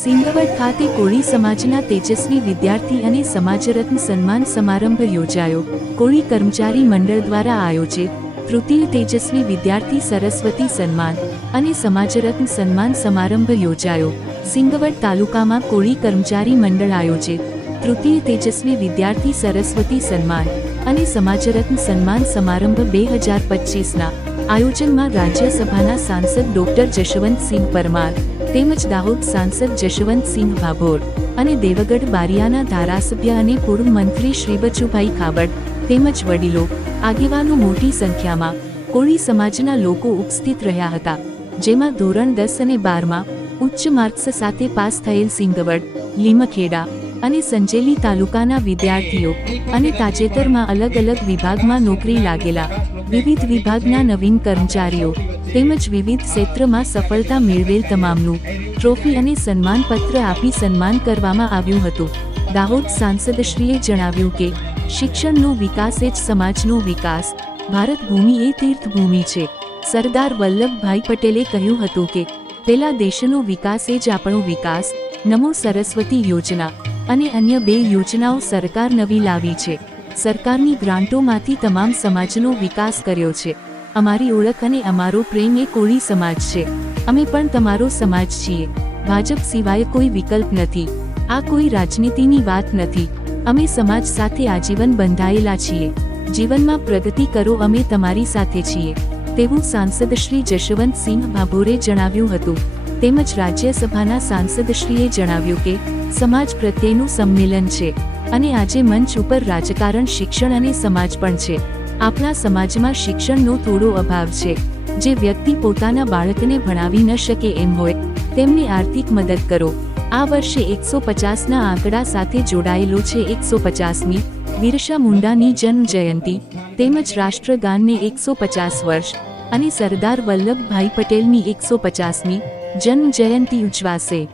સિંગવડ ખાતે કોળી સમાજના તેજસ્વી વિદ્યાર્થી અને સમાજરત્ન સન્માન સમારંભ યોજાયો. કોળી કર્મચારી મંડળ દ્વારા આયોજિત તૃતીય તેજસ્વી વિદ્યાર્થી સરસ્વતી સન્માન અને સમાજરત્ન સન્માન સમારંભ યોજાયો. સિંગવડ તાલુકામાં કોળી કર્મચારી મંડળ આયોજિત તૃતીય તેજસ્વી વિદ્યાર્થી સરસ્વતી સન્માન અને સમાજરત્ન સન્માન સમારંભ બે હજાર પચીસના આયોજનમાં રાજ્યસભાના સાંસદ ડોક્ટર જશવંતસિંહ પરમાર તેમજ દાહોદ સાંસદ જશવંતસિંહ ભાભોર અને દેવગઢ બારિયાના ધારાસભ્ય અને પૂર્વ મંત્રી શ્રી બચુભાઈ ખાબડ તેમજ વડીલો, આગેવાનો મોટી સંખ્યામાં કોળી સમાજના લોકો ઉપસ્થિત રહ્યા હતા, જેમાં ધોરણ દસ અને બારમાં ઉચ્ચ માર્ક્સ સાથે પાસ થયેલ સિંગવડ, લીમખેડા અને સંજેલી તાલુકાના વિદ્યાર્થીઓ અને તાજેતરમાં અલગ અલગ વિભાગમાં નોકરી લાગેલા વિવિધ વિભાગના નવીન કર્મચારીઓ તેમજ વિવિધ ક્ષેત્રમાં સફળતા મેળવેલ તમામનું ટ્રોફી અને સન્માનપત્ર આપી સન્માન કરવામાં આવ્યું હતું. દાહોદ સાંસદશ્રીએ જણાવ્યું કે, શિક્ષણનો વિકાસ એ જ સમાજનો વિકાસ, ભારત ભૂમિ એ તીર્થભૂમિ છે. સરદાર વલ્લભભાઈ પટેલે કહ્યું હતું કે પેલા દેશનો વિકાસ એ જ આપણો વિકાસ. નમો સરસ્વતી યોજના. અને અન્ય બે યોજનાઓ સરકાર નવી લાવી છે. સરકારની ગ્રાન્ટોમાંથી તમામ સમાજનો વિકાસ કર્યો છે. અમારી ઓળખ અને અમારો પ્રેમ એ કોળી સમાજ છે. અમે પણ તમારો સમાજ છીએ. ભાજપ સિવાય કોઈ વિકલ્પ નથી. આ કોઈ રાજનીતિની વાત નથી. અમે સમાજ સાથે આજીવન બંધાયેલા છીએ. જીવનમાં પ્રગતિ કરો અમે તમારી સાથે છીએ. તેવું સાંસદ શ્રી જશવંતસિંહ ભાભોરે જણાવ્યું હતું. તેમજ રાજ્યસભાના સાંસદશ્રીએ જણાવ્યું કે, સમાજ પ્રત્યેનું સંમેલન છે અને આજે મંચ ઉપર રાજકારણ, શિક્ષણ અને સમાજ પણ છે. આપણા સમાજમાં શિક્ષણનો થોડો અભાવ છે. જે વ્યક્તિ પોતાના બાળકને ભણાવી ન શકે એમ હોય, તેમને આર્થિક મદદ કરો. આ વર્ષે એકસો પચાસના આંકડા સાથે જોડાયેલો છે એકસો પચાસમી બિરસા મુંડાની જન્મ જયંતિ, તેમજ રાષ્ટ્રગાનને એકસો પચાસ વર્ષ અને સરદાર વલ્લભભાઈ પટેલની એકસો પચાસમી જન્મ જયંતિ ઉજવાશે.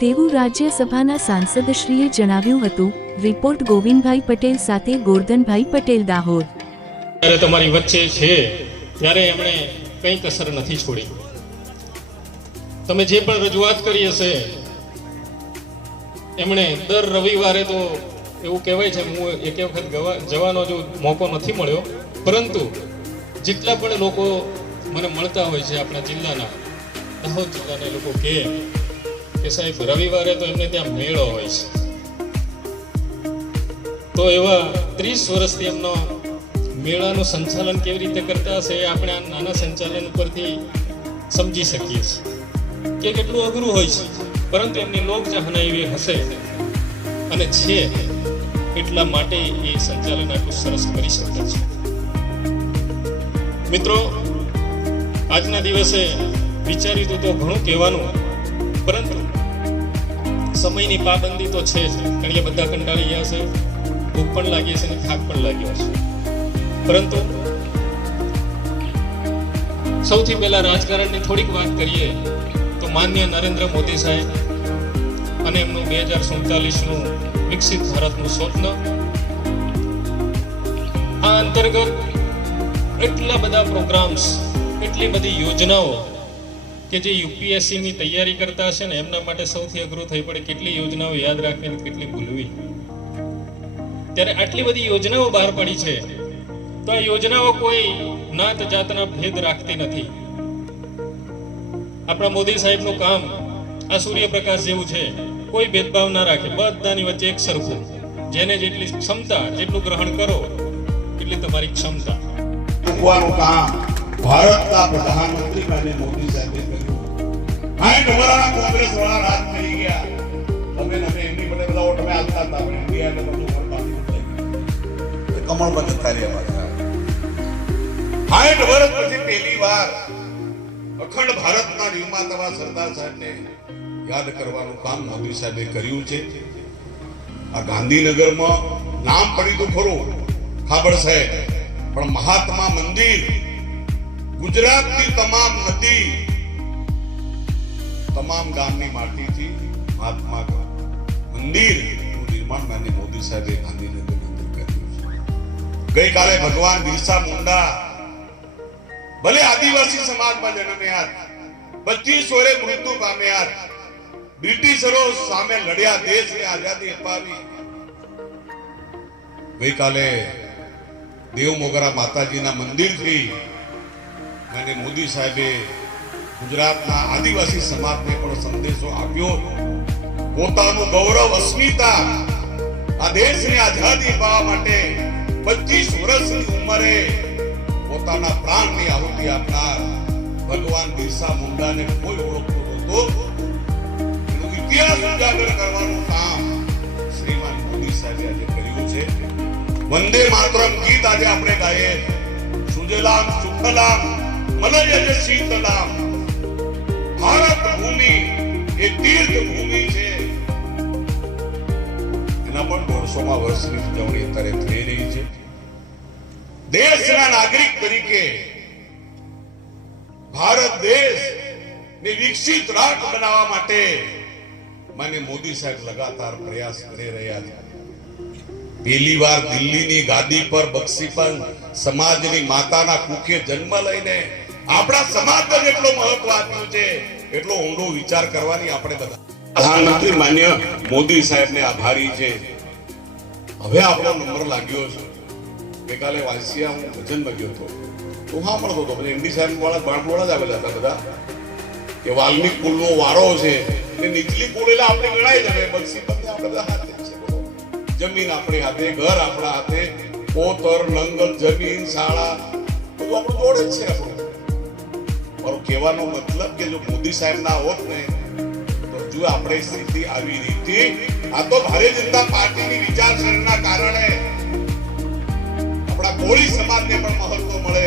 તેવું રાજ્યસભાના સાંસદશ્રીએ જણાવ્યું હતું. રિપોર્ટ ગોવિંદભાઈ પટેલ સાથે ગોરધનભાઈ પટેલ દાહોદ. ત્યારે તમારી વચ્ચે છે, ત્યારે એમણે કંઈ કસર નથી છોડી. તમે જે પણ રજૂઆત કરી હશે, એમણે દર રવિવારે તો એવું કહેવાય છે, હું એક વખત જવાનો જો મોકો નથી મળ્યો. પરંતુ જેટલા પણ લોકો મને મળતા હોય છે આપણા જિલ્લાના દાહોદ જિલ્લાના લોકો કહે કે સાહેબ, રવિવારે તો એમને ત્યાં મેળો હોય છે. તો એવા ત્રીસ વર્ષથી એમનો મેળાનું સંચાલન કેવી રીતે કરતા હશે એ આપણે આ નાના સંચાલન ઉપરથી સમજી શકીએ છીએ. કે કેટલું અઘરું હોય છે. પરંતુ એમની લોકચાહના એવી હશે અને છે એટલા માટે એ સંચાલન આટલું સરસ કરી શકે છે. મિત્રો, આજના દિવસે વિચાર્યું તો ઘણું કહેવાનું પરંતુ સમયની પાબંદી તો છે જ. કારણ કે બધા કંટાળી ગયા છે ભૂખ પણ લાગી છે અને થાક પણ લાગ્યો છે પરંતુ સૌથી પહેલા રાજકારણની થોડીક વાત કરીએ, તો માન્ય નરેન્દ્ર મોદી સાહેબ અને એમનું બે હજાર સુડતાલીસનું વિકસિત ભારતનું સ્વપ્ન. આ અંતર્ગત એટલા બધા પ્રોગ્રામ્સ એટલી બધી યોજનાઓ કે જે યુપીએસસીની તૈયારી કરતા હશે ને, એમના માટે સૌથી અઘરું થઈ પડે કેટલી યોજનાઓ યાદ રાખવી અને કેટલી ભૂલવી. ત્યારે આટલી બધી યોજનાઓ બહાર પડી છે, તો આ યોજનાઓ કોઈ નાત જાતના ભેદ રાખતી નથી. આપણા મોદી સાહેબનું કામ આ સૂર્યપ્રકાશ જેવું છે, કોઈ ભેદભાવ ના રાખે, બધાની વચ્ચે એક સરખું. જેને જેટલી ક્ષમતા, જેટલું ગ્રહણ કરો, એટલી તમારી ક્ષમતા. ભારતના પ્રધાનમંત્રી માન્ય મોદી સાહેબે સાઠ તમારા કોંગ્રેસ વાળા રાજ થઈ ગયા. તમે તમે એમની માટે બધા તમે આપતા હતા, પણ ઇન્ડિયા એટલે બધું આપી એ કમળ બચત કાર્ય સાઠ વર્ષ પછી પહેલી વાર અખંડ ભારતના નિર્માતા સરદાર સાહેબને યાદ કરવાનું કામ મોદી સાહેબે કર્યું છે. આ ગાંધીનગરમાં નામ પડી તો ખરું ખાબડ સાહેબ, પણ મહાત્મા મંદિર ગુજરાતની તમામ નદી તમામ ગામની માટીથી મહાત્મા મંદિરનું નિર્માણ માન્ય મોદી સાહેબે ગાંધીનગરની અંદર કર્યું છે ગઈકાલે ભગવાન બિરસા મુંડા ભલે આદિવાસી સમાજમાં જન્મ્યા પચીસ વર્ષે મૃત્યુ પામ્યા બ્રિટિશરો સામે લડ્યા દેશને આઝાદી અપાવી ગઈકાલે દેવ મોગરા માતાજીના મંદિરથી મને મોદી સાહેબે ગુજરાતના આદિવાસી સમાજને પણ સંદેશો આપ્યો. પોતાનું ગૌરવ, અસ્મિતા આ દેશને આઝાદી અપાવવા માટે 25 વર્ષની ઉંમરે પોતાના પ્રાણની આહુતિ આપનાર ભગવાન બિરસા મુંડાને કોઈ ઓળખતો નહોતો. એનો ઇતિહાસ ઉજાગર કરવાનું કામ શ્રીમાન મોદી સાહેબે આજે કર્યું છે. વંદે માતરમ ગીત આજે આપણે ગાઈએ. સુજલામ, સુખલામ મલયજ શીતલામ ભારત ભૂમિ એ તીર્થ ભૂમિ છે. એના પણ દોઢસોમાં વર્ષની ઉજવણી અત્યારે થઈ રહી છે. દેશના નાગરિક તરીકે ભારત દેશ ને વિકસિત રાષ્ટ્ર બનાવવા માટે માન્ય મોદી સાહેબ લગાતાર પ્રયાસ કરી રહ્યા છે. પહેલી વાર દિલ્હીની ગાદી પર બક્ષીપન સમાજની માતાના કુખે જન્મ લઈને આપણા સમાજને જેટલો મહત્વ આપ્યું છે એટલો ઊંડો વિચાર કરવાની આપણે બધા પ્રધાનમંત્રી માન્ય મોદી સાહેબને આભારી છે. હવે આપણો નંબર લાગ્યો છે. ગઈકાલે વાંસિયા હું ભજનમાં ગયો હતો. હા પણ હતો. પછી એમડી સાહેબ વાળા બાણપોળા જ આવેલા હતા બધા. કે વાલ્મિક કુલનો વારો છે. એટલે નીચલી પુલ એટલે આપણે ગણાય જ હવે બક્ષીપંત આપણે બધા હાથે છે. જમીન આપણી હાથે ઘર આપણા હાથે પોતર નંગલ જમીન શાળા. બધું આપણું જોડે જ છે આપણું. મારો કહેવાનો મતલબ કે જો મોદી સાહેબ ના હોત ને, તો જો આપણે સ્થિતિ આવી રીતે, આ તો ભારતીય જનતા પાર્ટીની વિચારસરણીના કારણે આપણા કોળી સમાજને પણ મહત્વ મળે.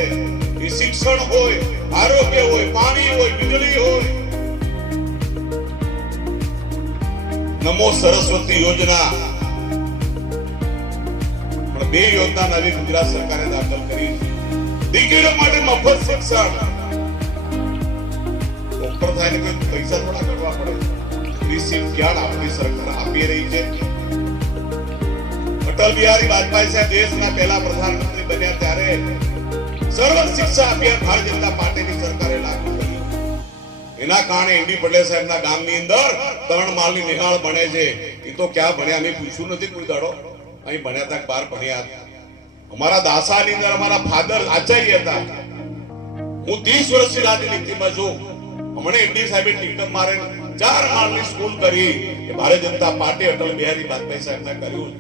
એ શિક્ષણ હોય, આરોગ્ય હોય, પાણી હોય, વીજળી હોય. નમો સરસ્વતી યોજના. પણ બે યોજના નવી ગુજરાત સરકારે દાખલ કરી. દીકરીઓ માટે મફત શિક્ષણ. ડોક્ટર થાય કોઈ પૈસા થોડા કરવા પડે. કૃષિ ક્યાં આપણી સરકાર આપી રહી છે? અટલ બિહારી વાજપેયી સાહેબ દેશના પહેલા પ્રધાનમંત્રી બન્યા ત્યારે સર્વ શિક્ષા અભિયાન ભારતીય જનતા પાર્ટીની સરકારે લાગુ કર્યું. એના કારણે એમડી પટેલ સાહેબના ગામની અંદર ત્રણ માળની નિહાળ બને છે. એ તો ક્યાં ભણ્યા અમે પૂછ્યું નથી કોઈ દાડો. અહીં ભણ્યા હતા બાર ભણ્યા અમારા દાસાની અંદર અમારા ફાધર આચાર્ય હતા. હું 30 વર્ષથી રાજનીતિમાં છું. હમણાં એમડી સાહેબે ટિકટ મારે ચાર માળની સ્કૂલ કરી એ ભારતીય જનતા પાર્ટી અટલ બિહારી વાજપેયી સાહેબને કર્યું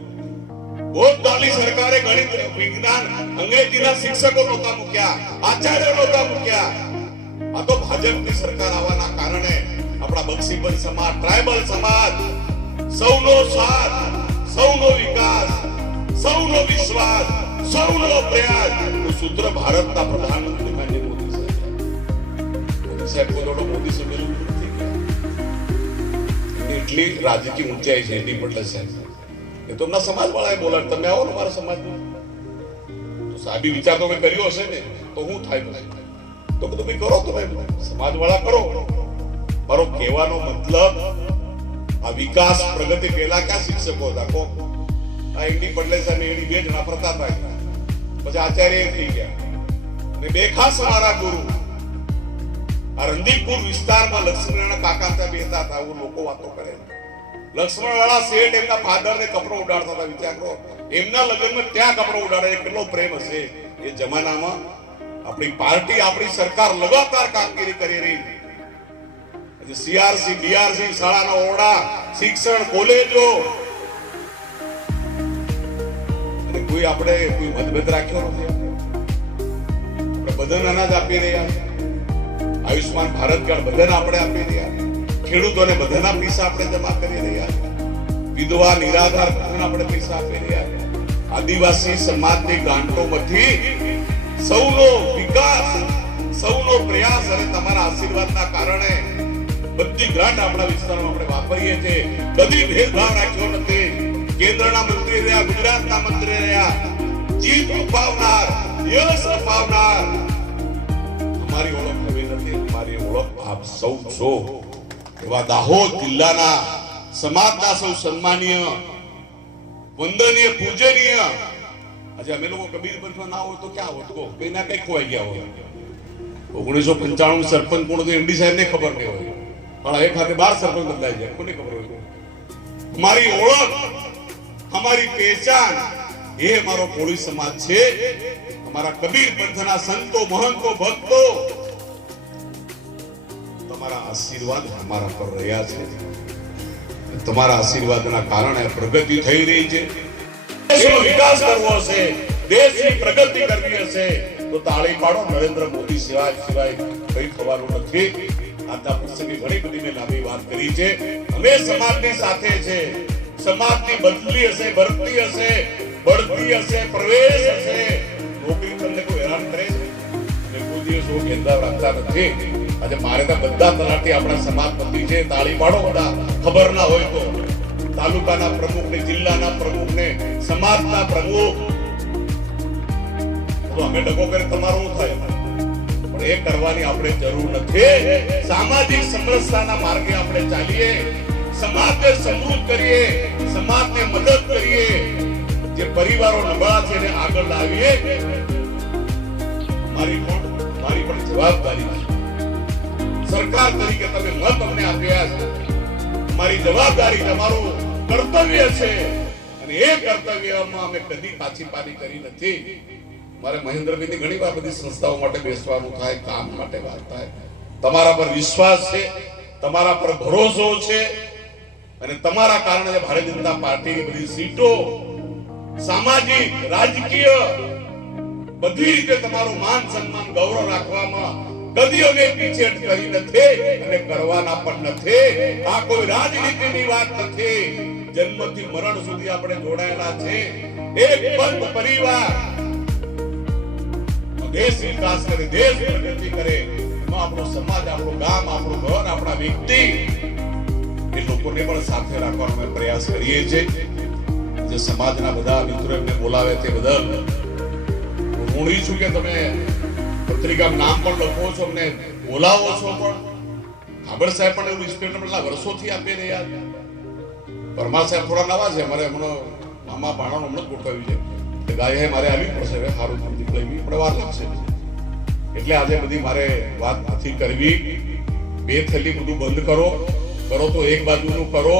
ભોજદાલી સરકારે ગણિત વિજ્ઞાન, અંગ્રેજીના શિક્ષકો નહોતા મૂક્યા, આચાર્યો નહોતા મૂક્યા. આ તો ભાજપની સરકાર આવવાના કારણે આપણા બક્ષીબંધ સમાજ ટ્રાઇબલ સમાજ, સૌનો સાથ, સૌનો વિકાસ, સૌનો વિશ્વાસ, સૌનો પ્રયાસ. સૂત્ર ભારતના પ્રધાનમંત્રી સાહેબ મોદી સંમેલન એટલી રાજકીય ઊંચાઈ છે એની પટેલ સાહેબ એ તો એમના સમાજવાળાએ બોલાડ તમે આવો ને મારા સમાજમાં. તો સાબી વિચાર તો મેં કર્યો હશે ને, તો હું થાય તો બધું ભાઈ, કરો તમે સમાજવાળા કરો. મારો કહેવાનો મતલબ, આ વિકાસ પ્રગતિ પહેલા ક્યાં શિક્ષકો હતા કો આ એની પટેલ સાહેબ એની બે જણા હતા પછી આચાર્ય થઈ ગયા. ને બે ખાસ મારા ગુરુ. આ રંદીપુર વિસ્તારમાં લક્ષ્મણના કાકા ત્યાં બેતા હતા એવું લોકો વાતો કરે લક્ષ્મણ વાળા શેઠ એમના ફાધર ને કપડો ઉડાડતા હતા, વિચાર કરો. એમના લગ્નમાં ત્યાં કપડો ઉડાડે, કેટલો પ્રેમ હશે. એ જમાનામાં આપણી પાર્ટી, આપણી સરકાર લગાતાર કામગીરી કરી રહી સીઆરસી બીઆરસી શાળાના ઓરડા, શિક્ષણ, કોલેજો. કોઈ આપણે કોઈ મતભેદ રાખ્યો નથી? આપણે બધાને અનાજ આપી રહ્યા છે આયુષ્માન ભારત કાર્ડ બધાને આપણે આપી રહ્યા ખેડૂતોને બધાના પૈસા આપણે જમા કરી રહ્યા વિધવા, નિરાધાર બધાને આપણે પૈસા આપી રહ્યા આદિવાસી સમાજની ગાંઠોમાંથી સૌનો વિકાસ, સૌનો પ્રયાસ અને તમારા આશીર્વાદના કારણે બધી ગ્રાન્ટ આપણા વિસ્તારમાં આપણે વાપરીએ છીએ. કદી ભેદભાવ રાખ્યો નથી. કેન્દ્રના મંત્રી રહ્યા, ગુજરાતના મંત્રી રહ્યા. જીત અપાવનાર યશ અપાવનાર અમારી ઓળખ અમારી ઓળખ આપ સૌ છો. એવા દાહોદ જિલ્લાના સમાજના સૌ સન્માનીય, વંદનીય, પૂજનીય. આજે અમે લોકો કબીરપંથમાં ના હોય તો ક્યાં હોત? કહો કઈ ના કઈ ખોવાઈ ગયા હોય. ઓગણીસો પંચાણું સરપંચ કોણ હતું? એમડી સાહેબ ને ખબર નહીં હોય. પણ એક હાથે બાર સરપંચ બદલાઈ જાય કોને ખબર હોય? મારી ઓળખ, અમારી પહેચાન, એ અમારો કોળી સમાજ છે. અમારા કબીર પંથના સંતો, મહંતો, ભક્તો તમારા આશીર્વાદ અમારા પર રહ્યા છે. તમારા આશીર્વાદના કારણે પ્રગતિ થઈ રહી છે. વિકાસ કરવો હશે, દેશની પ્રગતિ કરવી હશે, તો તાળી પાડો, નરેન્દ્ર મોદી સિવાય સિવાય કઈ થવાનું નથી. આજના પુસ્તકની ઘણી બધી મેં લાંબી વાત કરી છે. અમે સમાજની સાથે છે. સમાજની બદલી હશે, ભરતી હશે બળતી હશે, પ્રવેશ હશે. નોકરી કોઈ ભેદભાવ રાખતા નથી. આજે મારે તો બધા તલાટી આપણા સમાજપતિ છે તાળી પાડો બધા ખબર ના હોય તો. તાલુકાના પ્રમુખ ને જિલ્લાના પ્રમુખ ને સમાજના પ્રમુખ. અમે ડકો કરે તમારું થાય? પણ એ કરવાની આપણે જરૂર નથી. સામાજિક સમરસતાના માર્ગે આપણે ચાલીએ. સમાજને સમૃદ્ધ કરીએ. સમાજને મદદ કરીએ. જે પરિવારો નબળા છે એને આગળ લાવીએ. મારી પણ મારી પણ જવાબદારી છે. સરકાર તરીકે તમે મત અમને આપ્યા છે. મારી જવાબદારી તમારું કર્તવ્ય છે. અને એ કર્તવ્યમાં અમે કદી પાછી પાની કરી નથી. મારે મહેન્દ્રભાઈની ઘણી બધી સંસ્થાઓ માટે બેસવાનું થાય, કામ માટે વાત થાય. તમારા પર વિશ્વાસ છે, તમારા પર ભરોસો છે. અને તમારા કારણે ભારતીય જનતા પાર્ટીની બધી સીટો સામાજિક, રાજકીય બધી રીતે તમારું માન સન્માન, ગૌરવ રાખવામાં કદી અમે પીછેટ કરી નથી અને કરવાના પણ નથી. આ કોઈ રાજનીતિની વાત નથી. જન્મથી મરણ સુધી આપણે જોડાયેલા છે. એક બંધ પરિવાર. દેશ વિકાસ કરે દેશ પ્રગતિ કરે. એમાં આપણો સમાજ, આપણું ગામ, આપણું ઘર, આપણા વ્યક્તિ એ લોકોને પણ સાથે રાખવાનો પ્રયાસ કરીએ છીએ. જે સમાજના બધા મિત્રો એમને બોલાવે તે બદલ ઋણી છું કે તમે પત્રિકા નામ પણ લખો છો અમને બોલાવો છો પણ. ખાબર સાહેબ પણ એવું રિસ્પેક્ટ પેલા વર્ષોથી આપી રહ્યા પરમા સાહેબ થોડા નવા છે મારે હમણાં મામા ભાણાનું હમણાં જ ગોઠવ્યું છે. કે ગાય મારે આવી પડશે હવે સારું નથી દીકરી પણ વાર લાગશે. એટલે આજે બધી મારે વાત નથી કરવી. બે થેલી બધું બંધ કરો. કરો તો એક બાજુનું કરો.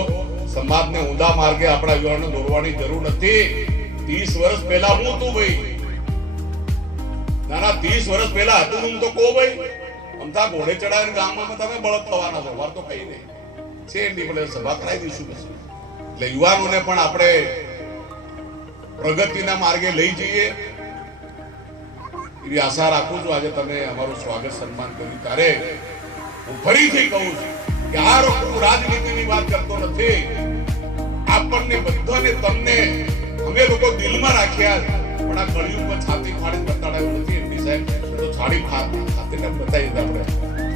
સમાજને ઊંધા માર્ગે આપણા યુવાનને દોરવાની જરૂર નથી. ત્રીસ વર્ષ પહેલા હું તું ભાઈ. ના ના ત્રીસ વર્ષ પહેલા હતું હું તો કહો ભાઈ. અમથા ઘોડે ચડાવીને ગામમાં તમે બળદ થવાના છો, વાર તો કઈ નહીં છે એમની પડે સભા કરાવી દઈશું એટલે યુવાનોને પણ આપણે પ્રગતિના માર્ગે લઈ જઈએ. એવી આશા રાખું છું આજે તમે અમારું સ્વાગત સન્માન કર્યું. ત્યારે હું ફરીથી કહું છું કે આ લોકો રાજનીતિની વાત કરતો નથી. આપણને બધાને તમને, અમે લોકો દિલમાં રાખ્યા. પણ આ કળિયુગમાં છાતી ફાડી બતાડાયું નથી એમની સાહેબ તો છાડી છાતીને બતાવી દીધા આપણે.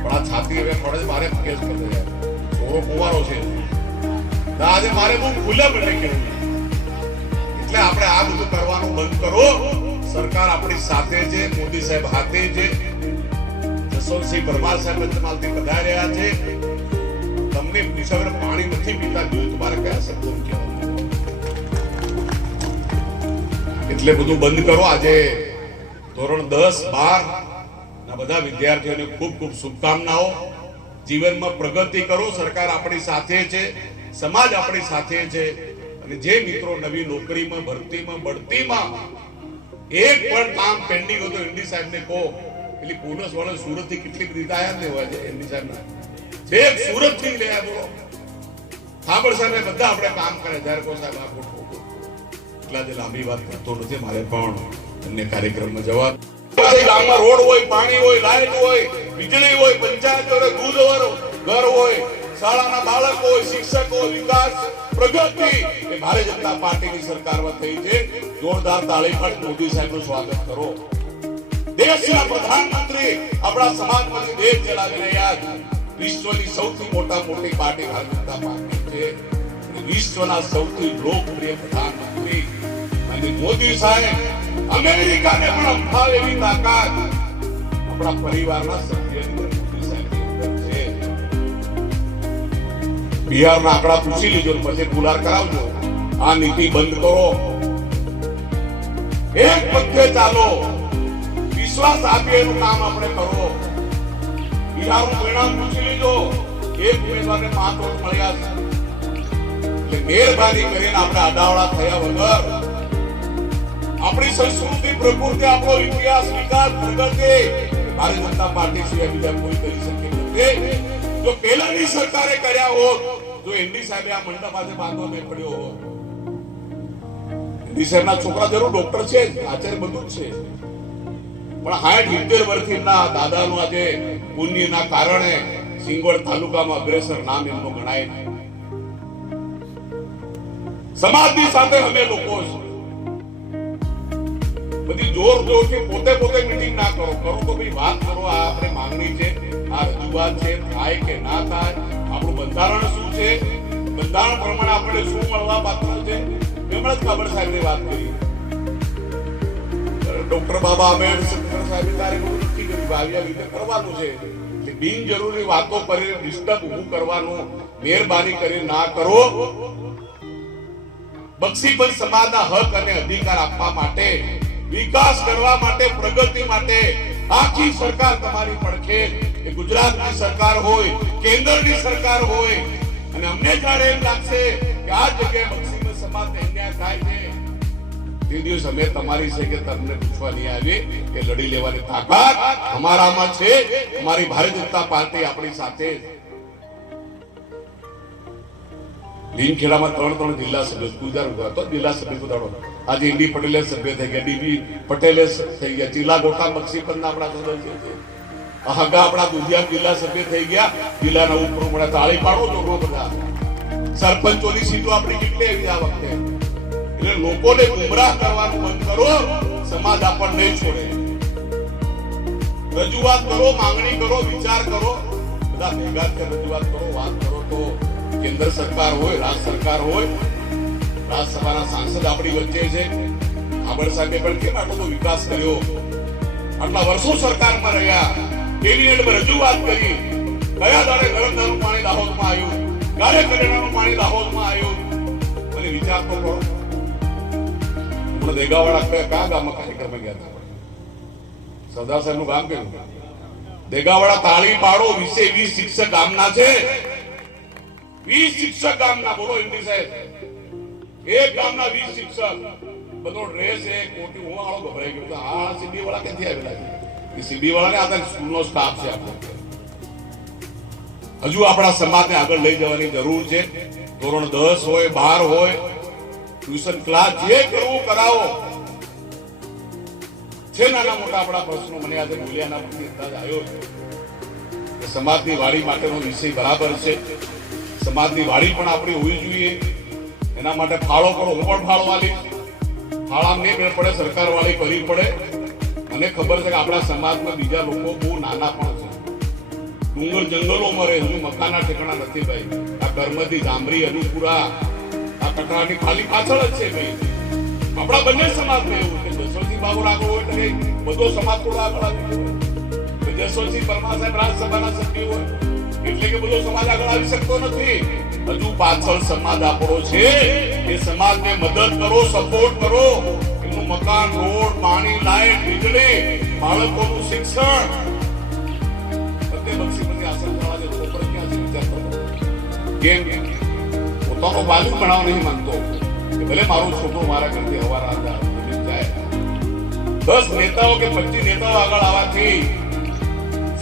પણ આ છાતી હવે ફળે મારે કેસ કરી છોરો કુવારો છે. આજે મારે બહુ ખુલ્લા મને કેવું એટલે આપણે આ બધું કરવાનું બંધ કરો. સરકાર આપણી સાથે છે, મોદી સાહેબ હાથે છે. જસવંતસિંહ પરમાર સાહેબ પંચમહાલથી પધાર્યા છે. તમને પૂછ્યા પાણી નથી પીતા જોયું તમારે કયા શબ્દો કહેવાય એટલે બધું બંધ કરો. આજે ધોરણ દસ, બાર ના બધા વિદ્યાર્થીઓને ખૂબ ખૂબ શુભકામનાઓ. જીવનમાં પ્રગતિ કરો. સરકાર આપણી સાથે છે. સમાજ આપણી સાથે છે. અને જે મિત્રો નવી નોકરીમાં, ભરતીમાં, બઢતીમાં એક પણ કામ પેન્ડિંગ હતો એમડી સાહેબને કહો. પેલી પોલીસ વાળો સુરતથી કેટલી બધી આયા દેવા છે, એમડી સાહેબ બે સુરતથી લે આવ્યો. ખાબર સાહેબ બધા આપણે કામ કરે જ્યારે કોઈ સાહેબ આ ગોઠવો એટલા જ લાંબી વાત કરતો નથી મારે પણ અન્ય કાર્યક્રમમાં જવા ગામમાં રોડ હોય, પાણી હોય, લાઈટ હોય, વીજળી હોય, પંચાયત હોય દૂધ ઘર હોય, શાળાના બાળકો હોય, શિક્ષક વિકાસ, પ્રગતિ. એ ભારતીય જનતા પાર્ટીની સરકારમાં થઈ છે. જોરદાર તાળી મોદી સાહેબનું સ્વાગત કરો. દેશના પ્રધાનમંત્રી આપણા સમાજમાંથી દેશ ચલાવી રહ્યા છે. વિશ્વની સૌથી મોટા મોટી પાર્ટી ભારતીય જનતા પાર્ટી છે. વિશ્વના સૌથી લોકપ્રિય પ્રધાનમંત્રી અને મોદી સાહેબ અમેરિકાને પણ અંફાવે એવી તાકાત આપણા પરિવારના સભ્યની બિહારના આંકડા પૂછી લીજો પછી ગુલાર કરાવજો. આ નીતિ બંધ કરો. એક પથ્ય ચાલો. વિશ્વાસ આપીએ એનું કામ આપણે કરો. બિહારનું પરિણામ પૂછી લીધો એક ઉમેદવારને પાંચ વોટ મળ્યા છે. મહેરબાની કરીને આપણે આડાવડા થયા વગર આપણી સંસ્કૃતિ, પ્રકૃતિ, આપણો ઇતિહાસ વિકાસ પ્રગતિ ભારતીય જનતા પાર્ટી સિવાય બીજા કોઈ કરી શકે નથી. જો પહેલાની સરકારે કર્યા હોત, જો એમની સાહેબે આ મંડપ પાસે બાંધવા નહીં પડ્યો હોત. એમની સાહેબના છોકરા જરૂર ડોક્ટર છે આચાર્ય બધું જ છે. પણ હાઠ સિત્તેર વર્ષથી એમના દાદાનું આજે પુણ્યના કારણે સિંગવડ તાલુકામાં અગ્રેસર નામ એમનું ગણાય છે. સમાજની સાથે અમે લોકો બધી જોર જોરથી પોતે પોતે મીટિંગ ના કરો. કરો તો ભાઈ વાત કરો, આ આપણે માંગણી છે, આ રજૂઆત છે, થાય કે ના થાય, આપણું બંધારણ શું છે? બંધારણ પ્રમાણે આપણે શું મળવા પાત્ર છે? એમણે જ ખબર સાહેબની વાત કરી. ડોક્ટર બાબા આંબેડકર સાહેબે તારે બધું નક્કી કરી આવી રીતે કરવાનું છે. બિનજરૂરી વાતો કરી ડિસ્ટર્બ ઊભું કરવાનું, મહેરબાની કરી ના કરો. બક્ષીપંચ સમાજના હક અને અધિકાર આપવા માટે, વિકાસ કરવા માટે, પ્રગતિ માટે આખી સરકાર તમારી પડખે એ ગુજરાતની સરકાર હોય, કેન્દ્રની સરકાર હોય. અને અમને જ્યારે એમ લાગશે કે આ જગ્યાએ બક્ષીપંચ સમાજને અન્યાય થાય છે. તે દિવસ અમે તમારી છે કે તમને પૂછવા નહીં આવી કે લડી લેવાની તાકાત અમારામાં છે. અમારી ભારતીય જનતા પાર્ટી આપણી સાથે લીમખેડામાં ત્રણ ત્રણ જિલ્લા સભ્ય ગુજાર હતો જિલ્લા સભ્ય સુધારો આજે ઈડી પટેલે સભ્ય થઈ ગયા. ડીબી પટેલે થઈ ગયા. જિલ્લા બક્ષી પર આપણા સદસ્ય છે. હગા આપણા દુધિયા જિલ્લા સભ્ય થઈ ગયા. જિલ્લાના ઉપપ્રમુખ તાળી પાડો લોકો બધા. સરપંચોની સીટો આપણી કેટલી આવી આ વખતે? એટલે લોકોને ગુમરાહ કરવાનું બંધ કરો. સમાજ આપણને નહીં છોડે. રજૂઆત કરો, માંગણી કરો, વિચાર કરો. બધા ભેગા રજૂઆત કરો, વાત કરો તો કેન્દ્ર સરકાર હોય, રાજ સરકાર હોય રાજ્યસભાના સાંસદ આપણી વચ્ચે છે. આંબડ સાહેબે પણ કેમ આટલો વિકાસ કર્યો? આટલા વર્ષો સરકારમાં રહ્યા. કેબિનેટમાં રજૂઆત કરી. કયા દાડે ગરમ દારૂ પાણી દાહોદમાં આવ્યું? ક્યારે કરેણાનું પાણી દાહોદમાં આવ્યું? મને વિચાર તો કરો. હમણાં કયા કયા ગામમાં કાર્યક્રમ ગયા હતા? સરદાર સાહેબનું ગામ કયું? દેગાવાળા તાળી પાડો વીસે વીસ શિક્ષક ગામના છે વીસ શિક્ષક ગામના બોલો ઇન્દી સાહેબ. એક ગામના વીસ શિક્ષક. બધો ડ્રેસ એ કોટી હું આળો ગભરાઈ ગયો. આ સીડી વાળા ક્યાંથી આવેલા છે એ સીડી વાળાને આ સ્કૂલનો સ્ટાફ છે આપણો. હજુ આપણા સમાજને આગળ લઈ જવાની જરૂર છે. ધોરણ દસ હોય, બાર હોય, ટ્યુશન ક્લાસ જે કરવું કરાવો. છે નાના મોટા આપણા પ્રશ્નો. મને આજે પરથી અંદાજ આવ્યો છે. સમાજની વાડી માટેનો વિષય બરાબર છે. સમાજની વાડી પણ આપણી હોવી જોઈએ. એના માટે ફાળો કરો. હું પણ ફાળો આલીશ ફાળા નહીં પડે સરકાર વાળી કરવી પડે. મને ખબર છે કે આપણા સમાજમાં બીજા લોકો બહુ નાના પણ છે. ડુંગર જંગલોમાં રહે. હજુ મકાના ઠેકાણા નથી ભાઈ. આ કરમતી જાંબરી, અનુપુરા, આ કટરાની ખાલી પાછળ જ છે ભાઈ. આપણા બંને સમાજમાં એવું છે. જસવંતસિંહ બાબુ આગળ હોય તો બધો સમાજ થોડો આગળ આવી. જસવંતસિંહ પરમાર સાહેબ રાજ્યસભાના સભ્ય હોય. એટલે કે બધો સમાજ આગળ આવી શકતો નથી. હજુ પાછળ સમાજ આપણો છે. એ સમાજને મદદ કરો સપોર્ટ કરો. એનું મકાન, રોડ, પાણી, લાઈટ, વીજળી, બાળકોનું શિક્ષણ. બધે બક્ષીપતિ નહીં માનતો ભલે મારો છોકરો મારા ઘરથી હવારા નેતાઓ કે પચીસ નેતાઓ આગળ આવવાથી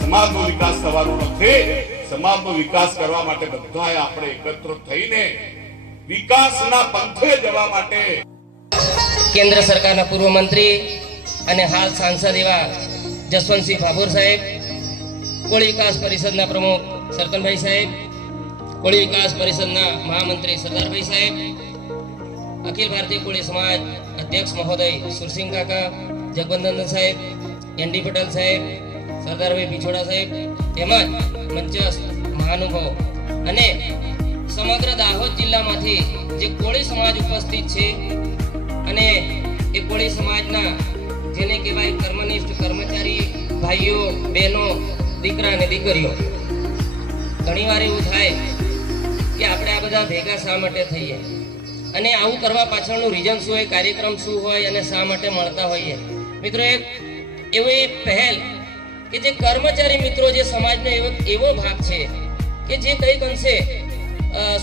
સમાજનો વિકાસ થવાનો નથી. સમાજનો વિકાસ કરવા માટે બધાએ આપણે એકત્ર થઈને વિકાસના પંથે જવા માટે કેન્દ્ર સરકારના પૂર્વ મંત્રી અને હાલ સાંસદ એવા જસવંતસિંહ ભાભોર સાહેબ, કોળી વિકાસ પરિષદના પ્રમુખ સરકનભાઈ સાહેબ, કોળી વિકાસ પરિષદના મહામંત્રી સરદારભાઈ સાહેબ, અખિલ ભારતીય કોળી સમાજ અધ્યક્ષ મહોદય સુરસિંહ કાકા જગબંધન સાહેબ એનડી પટેલ સાહેબ, સરદારભાઈ પીછોડા સાહેબ, તેમજ મંચસ્થ મહાનુભવ. અને સમગ્ર દાહોદ જિલ્લામાંથી જે કોળી સમાજ ઉપસ્થિત છે અને એ કોળી સમાજના જેને કહેવાય કર્મનિષ્ઠ કર્મચારી, ભાઈઓ, બહેનો, દીકરા અને દીકરીઓ ઘણીવાર એવું થાય કે આપણે આ બધા ભેગા શા માટે થઈએ? અને આવું કરવા પાછળનું રીઝન શું હોય, કાર્યક્રમ શું હોય અને શા માટે મળતા હોઈએ? મિત્રો, એક એવી પહેલ કે જે કર્મચારી મિત્રો જે સમાજનો એવો એવો ભાગ છે, કે જે કંઈક અંશે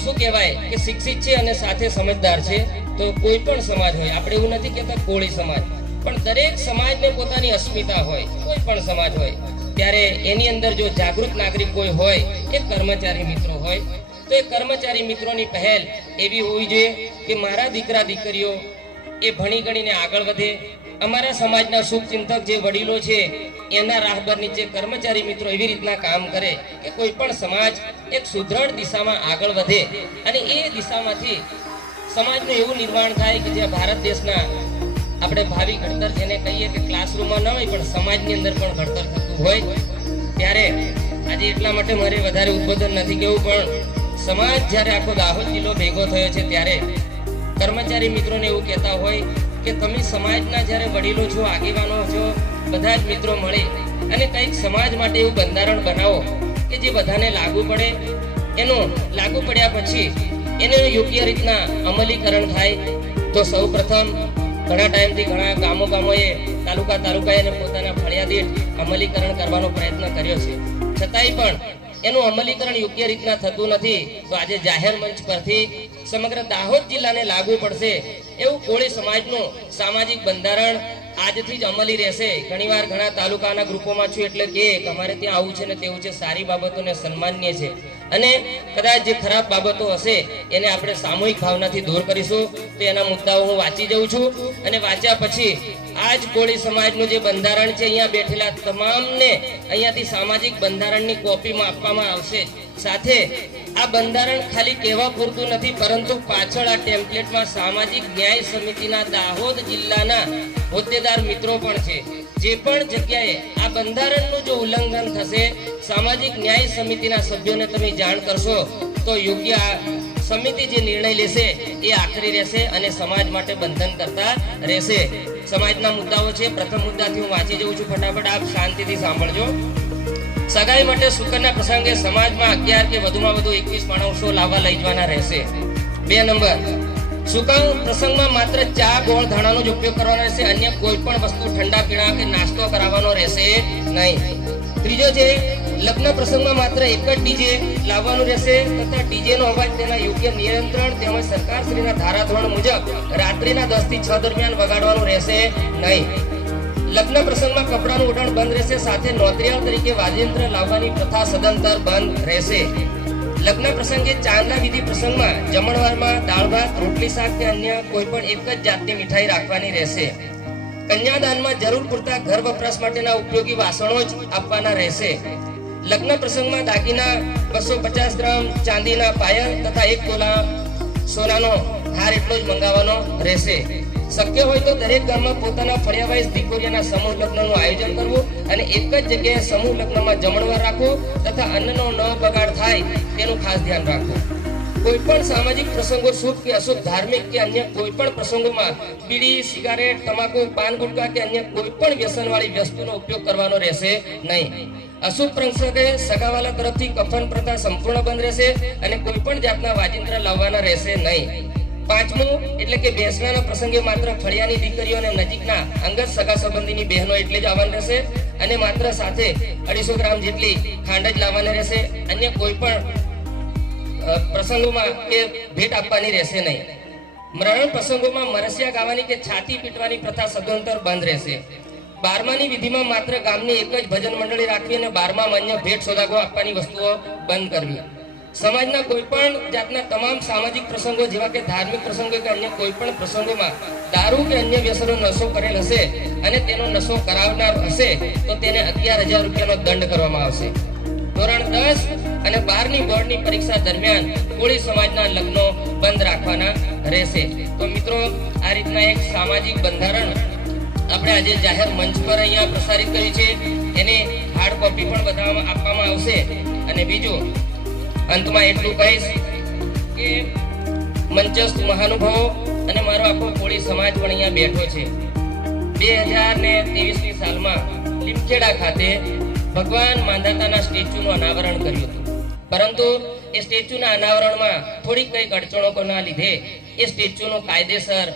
શું કહેવાય કે શિક્ષિત છે અને સાથે સમજદાર છે, તો કોઈ પણ સમાજ હોય. આપણે એવું નથી કહેતા કોળી સમાજ. પણ દરેક સમાજને પોતાની અસ્મિતા હોય, કોઈ પણ સમાજ હોય, ત્યારે એની અંદર જો જાગૃત નાગરિક કોઈ હોય એ કર્મચારી મિત્રો હોય, તો એ કર્મચારી મિત્રોની પહેલ એવી હોવી જોઈએ કે મારા દીકરા દીકરીઓ એ ભણી ગણીને આગળ વધે. અમારા સમાજના શુભચિંતક જે વડીલો છે એના રાહબર નીચે કર્મચારી મિત્રો એવી રીતના કામ કરે કે કોઈ પણ સમાજ એક સુદૃઢ દિશામાં આગળ વધે અને એ દિશામાંથી સમાજનું એવું નિર્માણ થાય કે જે ભારત દેશના આપણે ભાવિ ઘડતર જેને કહીએ કે ક્લાસરૂમમાં ન હોય પણ સમાજની અંદર પણ ઘડતર થતું હોય, ત્યારે આજે એટલા માટે મારે વધારે ઉદ્બોધન નથી કેવું, પણ સમાજ જ્યારે આખો દાહોદ જિલ્લો ભેગો થયો છે ત્યારે કર્મચારી મિત્રોને એવું કહેતા હોય કે તમે સમાજના જ્યારે વડીલો છો, આગેવાનો છો બધા જ મિત્રો મળે અને કંઈક સમાજ માટે એવું બંધારણ બનાવો કે જે બધાને લાગુ પડે. એનું લાગુ પડ્યા પછી એનું યોગ્ય રીતના અમલીકરણ થાય. તો સૌ પ્રથમ ઘણા ટાઈમથી ઘણા ગામો ગામોએ તાલુકા તાલુકાએ પોતાના ફળિયા દીઠ અમલીકરણ કરવાનો પ્રયત્ન કર્યો છે. છતાંય પણ એનું અમલીકરણ યોગ્ય રીતના થતું નથી. તો આજે જાહેર મંચ પરથી સમગ્ર દાહોદ જિલ્લાને લાગુ પડશે એવું કોળી સમાજનું સામાજિક બંધારણ આજથી જ અમલી રહેશે. ઘણીવાર ઘણા તાલુકાના ગ્રુપોમાં છું એટલે કે અમારે ત્યાં આવું છે ને તેવું છે, સારી બાબતોને સન્માનીય છે. અને કદાચ જે ખરાબ બાબતો હશે, એને આપણે સામૂહિક ભાવનાથી દૂર કરીશું. તો એના મુદ્દાઓ હું વાંચી જઉં છું. અને વાંચ્યા પછી આ જ કોળી સમાજનું જે બંધારણ છે, અહીંયા બેઠેલા તમામને અહીંયાથી સામાજિક બંધારણની કોપીમાં આપવામાં આવશે. સાથે આ બંધારણ ખાલી કહેવા પૂરતું નથી, પરંતુ પાછળ આ ટેમ્પલેટમાં સામાજિક ન્યાય સમિતિના દાહોદ જિલ્લાના હોદ્દેદાર મિત્રો પણ છે. જે પણ જગ્યાએ આ બંધારણનું જો ઉલ્લંઘન થશે, સામાજિક ન્યાય સમિતિના સભ્યોને તમે જાણ કરશો, તો યોગ્ય સમિતિ જે નિર્ણય લેશે એ આખરી રહેશે અને સમાજ માટે બંધન કરતા રહેશે. સમાજના મુદ્દાઓ છે. પ્રથમ મુદ્દાથી હું વાંચી જઉં છું ફટાફટ. આપ શાંતિથી સાંભળજો. સગાઈ માટે સુકન્યા પ્રસંગે સમાજમાં અગિયાર કે વધુમાં વધુ એકવીસ માણસો લાવવા લઈ જવાના રહેશે. બે નંબર. સુકામ પ્રસંગમાં માત્ર ચા, ગોળ, ધાણાનો જ ઉપયોગ કરવાનો રહેશે. અન્ય કોઈ પણ વસ્તુ ઠંડા, પીણા કે નાસ્તો કરાવવાનો રહેશે નહીં. ત્રીજો છે, લગ્ન પ્રસંગમાં માત્ર એક જ ડીજે લાવવાનું રહેશે તથા ડીજે નો અવાજ તેના યોગ્ય નિયંત્રણ તેમજ સરકારશ્રીના ધારાધોરણ મુજબ રાત્રિના દસથી છ દરમિયાન વગાડવાનું રહેશે નહીં. લગ્ન પ્રસંગમાં કપડાનું ઓઢણ બંધ રહેશે, સાથે નોતરિયાળ તરીકે વાજિંત્ર લાવવાની પ્રથા સદંતર બંધ રહેશે. લગ્ન પ્રસંગે ચાંદના વિધિ પ્રસંગમાં જમણવારમાં દાળ ભાત, રોટલી શાક કે અન્ય કોઈ પણ એક જ જાતની મીઠાઈ રાખવાની રહેશે. કન્યાદાનમાં જરૂર પૂરતા ઘર વપરાશ માટેના ઉપયોગી વાસણો જ આપવાના રહેશે. લગ્ન પ્રસંગમાં દાગીના, બસો પચાસ ગ્રામ ચાંદીના પાયલ તથા એક તોલા સોનાનો હાર એટલો જ મંગાવવાનો રહેશે. શક્ય હોય તો દરેક ગામમાં પોતાના ફળિયાવાઇઝ દીકરીઓના સમૂહ લગ્નનું આયોજન કરવું અને એક જ જગ્યાએ સમૂહ લગ્નમાં જમણવાર રાખવો તથા અન્નનો ન બગાડ થાય તેનું ખાસ ધ્યાન રાખવું. કોઈ પણ સામાજિક પ્રસંગો શુભ કે અશુભ, ધાર્મિક કે અન્ય કોઈ પણ પ્રસંગોમાં બીડી, સિગારેટ, તમાકુ, પાન, ગુટકા કે અન્ય કોઈ પણ વ્યસનવાળી વસ્તુનો ઉપયોગ કરવાનો રહેશે નહીં. અશુભ પ્રસંગે સગાવાલા તરફથી કફન પ્રથા સંપૂર્ણ બંધ રહેશે અને કોઈ પણ જાતના વાજિંત્ર લાવવાના રહેશે નહીં. પાંચમું, એટલે કે બેસવાના પ્રસંગે માત્ર ફળિયાની દીકરીઓ અને નજીકના અંગત સગા સંબંધીની બહેનો એટલે જ આવવાનું રહેશે. અને માત્ર સાથે અઢીસો ગ્રામ જેટલી ખાંડ જ લાવવાની રહેશે. અન્ય કોઈ પણ પ્રસંગોમાં કે ભેટ આપવાની રહેશે નહીં. મરણ પ્રસંગોમાં મરસિયા ગાવાની કે છાતી પીટવાની પ્રથા સદંતર બંધ રહેશે. બારમાની વિધિમાં માત્ર ગામની એક જ ભજન મંડળી રાખવી અને બારમામાં અન્ય ભેટ સોદાગો આપવાની વસ્તુઓ બંધ કરવી. સમાજના કોઈ પણ જાતના તમામ સામાજિક પ્રસંગો જેવા કે ધાર્મિક પ્રસંગો કે અન્ય કોઈ પણ પ્રસંગોમાં દારૂ કે અન્ય વ્યસનો નશો કરેલ હશે અને તેનો નશો કરાવનાર હશે, તો તેને અગિયાર હજાર રૂપિયાનો દંડ કરવામાં આવશે. ધોરણ દસ અને બારની બોર્ડની પરીક્ષા દરમિયાન કોળી સમાજના લગ્નો બંધ રાખવાના રહેશે. તો મિત્રો, આ રીતના એક સામાજિક બંધારણ આપણે આજે જાહેર મંચ પર અહીંયા પ્રસારિત કરી છે. એને હાર્ડ કોપી પણ બતાવવામાં આપવામાં આવશે. અને બીજું અંતમાં એટલું કહીશ કે મંચસ્થ મહાનુભાવો અને મારો આખો કોળી સમાજ પણ અહીંયા બેઠો છે. બે હજાર ને ત્રેવીસની સાલમાં લીમખેડા ખાતે ભગવાન માંધાતાના સ્ટેચ્યુનું અનાવરણ કર્યું હતું. પરંતુ એ સ્ટેચ્યુના અનાવરણમાં થોડીક કંઈક અડચણોના લીધે એ સ્ટેચ્યુનું કાયદેસર